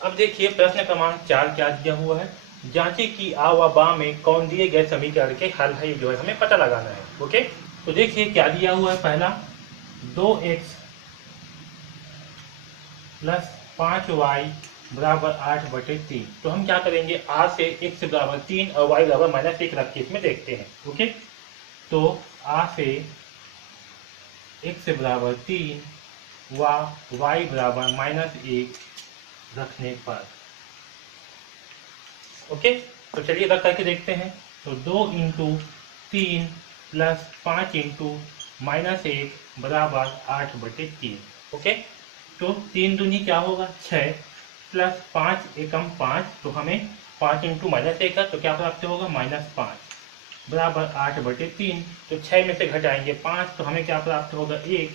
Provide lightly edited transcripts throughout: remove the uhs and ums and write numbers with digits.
अब देखिए प्रश्न क्रमांक 4 क्या दिया हुआ है। जांचे कि आ व बा में कौन दिए गए समीकरण के हल है, जो है हमें पता लगाना है। ओके, तो देखिए क्या दिया हुआ है। पहला 2x प्लस 5y बराबर 8/3। तो हम क्या करेंगे, आ से x बराबर 3 और y बराबर -1 रख के इसमें देखते हैं। ओके, तो आ से x बराबर 3 व y बराबर -1 रखने पर, ओके, तो चलिए रख करके देखते हैं। तो 2 इंटू 3 प्लस 5 इंटू -1 बराबर 8/3। ओके, तो 3 दूनी क्या होगा 6 प्लस 5 एकम 5, तो हमें 5 इंटू -1 है तो क्या प्राप्त होगा -5 बराबर 8/3। तो 6 में से घटाएंगे 5 तो हमें क्या प्राप्त होगा 1,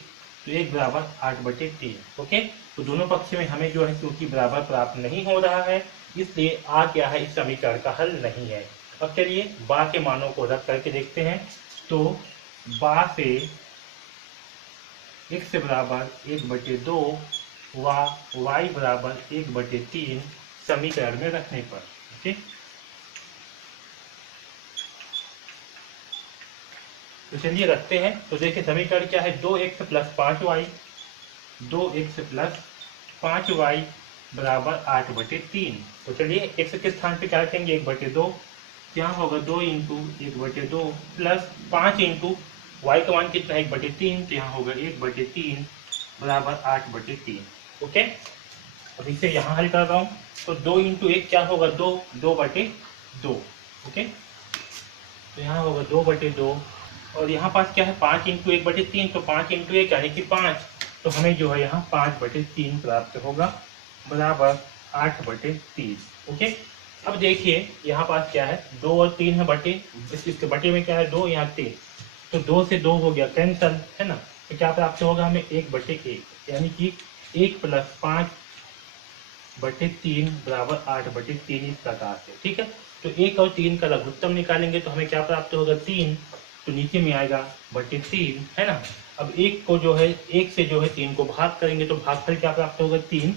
तो 1 बराबर 8/3। ओके, तो दोनों पक्ष में हमें जो है क्योंकि बराबर प्राप्त नहीं हो रहा है, इसलिए आ क्या है, इस समीकरण का हल नहीं है। अब चलिए बा के मानों को रख करके देखते हैं। तो बा से x बराबर 1/2 व y बराबर 1/3 समीकरण में रखने पर, ओके, तो चलिए रखते हैं। तो देखिए समीकरण क्या है, 2x plus 5y, 2x plus 5y बराबर 8/3। तो चलिए x के स्थान पे क्या रखेंगे 1/2, यहाँ होगा 2 इंटू 1/2 प्लस 5 इंटू y का मान कितना है 1/3, तो यहाँ होगा 1/3 बराबर 8/3। ओके, अब इसे यहाँ हल कर रहा हूँ। तो 2 इंटू 1 क्या होगा 2, 2/2। ओके, तो यहाँ होगा 2/2 और यहाँ पास क्या है 5 इंटू 1/3, तो 5 इंटू 1 यानी कि 5, तो हमें जो है यहाँ 5/3 प्राप्त होगा बराबर 8/3। ओके, अब देखिए यहाँ पास क्या है 2 और 3 है बटे, इसके बटे में क्या है 2, यहाँ 3, तो 2 से 2 हो गया कैंसल, है ना। तो क्या प्राप्त होगा हमें 1/1, यानी कि 1 प्लस 5/3 बराबर 8/3 इस प्रकार से। ठीक है, तो 1 और 3 का लघुत्तम निकालेंगे तो हमें क्या प्राप्त होगा 3, तो नीचे में आएगा /3, है ना। अब 1 को जो है 1 से जो है 3 को भाग करेंगे तो भागफल क्या प्राप्त होगा 3,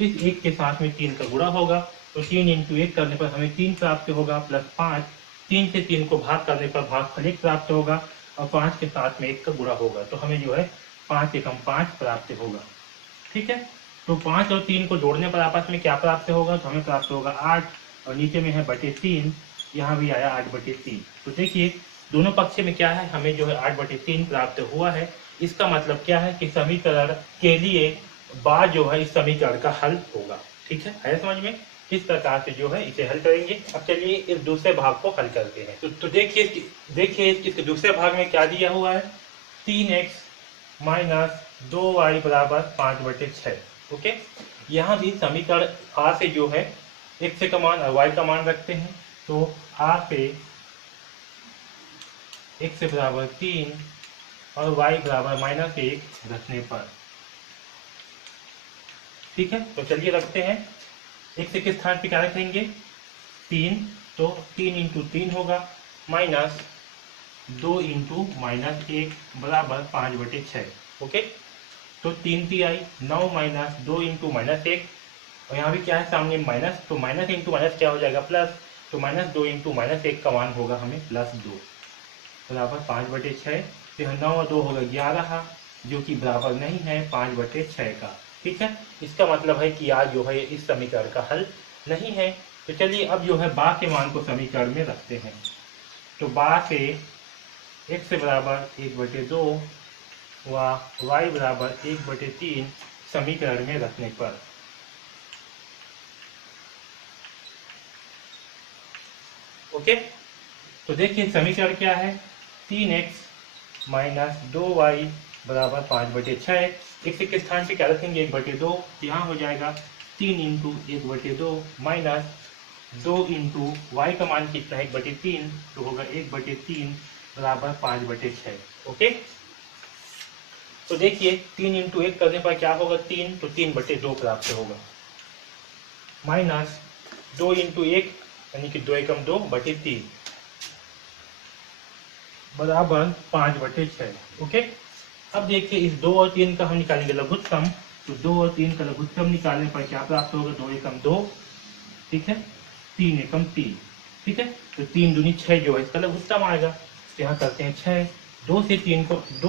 इस 1 के साथ में 3 का गुणा होगा, तो 3 इंटू 1 करने पर हमें 3 प्राप्त होगा प्लस 5, 3 से 3 को भाग करने पर भागफल 1 प्राप्त होगा और 5 के साथ में 1 का गुणा होगा, तो हमें जो है 5 एकम 5 प्राप्त होगा। ठीक है, तो 5 और 3 को जोड़ने पर आपस में क्या प्राप्त होगा, तो हमें प्राप्त होगा 8 और नीचे में है /3, यहाँ भी आया 8/3। तो देखिए दोनों पक्ष में क्या है, हमें जो है 8/3 प्राप्त हुआ है। इसका मतलब क्या है कि समीकरण के लिए बा जो है इस समीकरण का हल होगा। ठीक है समझ में, किस प्रकार से जो है इसे हल करेंगे। अब चलिए इस दूसरे भाग को हल करते हैं। तो देखिए इसके दूसरे भाग में क्या दिया हुआ है, 3x माइनस 2y बराबर 5/6। ओके, यहाँ भी समीकरण आ से जो है x का मान और y का मान रखते हैं। तो आ से x बराबर 3 और y बराबर -1 रखने पर, ठीक है, तो चलिए रखते हैं। x के स्थान पे क्या रखेंगे 3, तो 3 इंटू 3 होगा माइनस 2 इंटू -1 बराबर 5/6। ओके, तो 3 3 आई 9 माइनस 2 इंटू -1, और यहाँ भी क्या है सामने माइनस, तो माइनस इंटू माइनस क्या हो जाएगा प्लस, तो -2 इंटू -1 का मान होगा हमें +2 बराबर 5/6। तो यहाँ 9 और 2 होगा 11, जो कि बराबर नहीं है 5/6 का। ठीक है, इसका मतलब है कि आज जो है इस समीकरण का हल नहीं है। तो चलिए अब जो है बा के मान को समीकरण में रखते हैं। तो बा से x बराबर 1/2 व y बराबर 1/3 समीकरण में रखने पर, ओके, तो देखिए समीकरण क्या है, 3x माइनस 2y बराबर 5/6। x के स्थान पे क्या रखेंगे 1/2, यहाँ हो जाएगा 3 इंटू 1/2 माइनस 2 इंटू वाई का मान कितना है 1/3, तो होगा 1/3 बराबर 5/6। ओके, तो देखिए 3 इंटू 1 करने पर क्या होगा 3, तो 3/2 प्राप्त होगा, माइनस 2 इंटू 1 यानी कि 2 एकम 2/3 बराबर 5/6। ओके, अब देखिए इस 2 और 3 का हम निकालेंगे लघुत्तम, तो 2 और 3 का लघुत्तम निकालने पर क्या प्राप्त होगा? 2 एकम 2, ठीक है, 3 एकम 3, ठीक है। तो 3 दूनी 6 जो है इसका लघुत्तम आएगा। तो यहाँ करते हैं 6, 2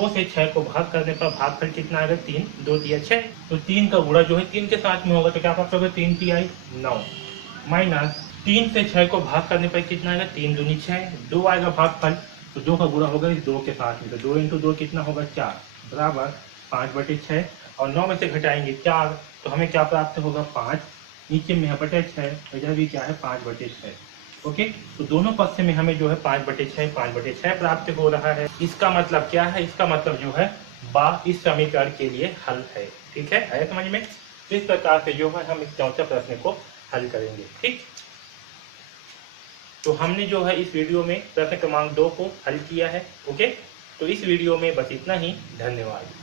से 6 को भाग करने पर भागफल कितना आएगा? 3, 2 दिया 6। तो 3 का गुणा जो है 3 के साथ में होगा, तो क्या प्राप्त होगा? 3 3 9 माइनस 3 से 6 को भाग करने पर कितना आएगा? 3 दूनी 6, 2 आएगा भागफल, तो 2 का गुणा होगा इस 2 के साथ में, तो 2 इंटू 2 कितना होगा? 4 बराबर 5/6, और 9 में से घटाएंगे 4, तो हमें क्या प्राप्त होगा? 5, नीचे में है बटे 6, इधर भी क्या है? 5/6। ओके, तो दोनों पक्ष में हमें जो है 5/6 प्राप्त हो रहा है। इसका मतलब क्या है? इसका मतलब जो है बा इस समीकरण के लिए हल है। ठीक है, आया समझ में? तो इस प्रकार से जो है हम इस चौथे प्रश्न को हल करेंगे। ठीक, तो हमने जो है इस वीडियो में प्रश्न क्रमांक 2 को हल किया है। ओके, तो इस वीडियो में बस इतना ही। धन्यवाद।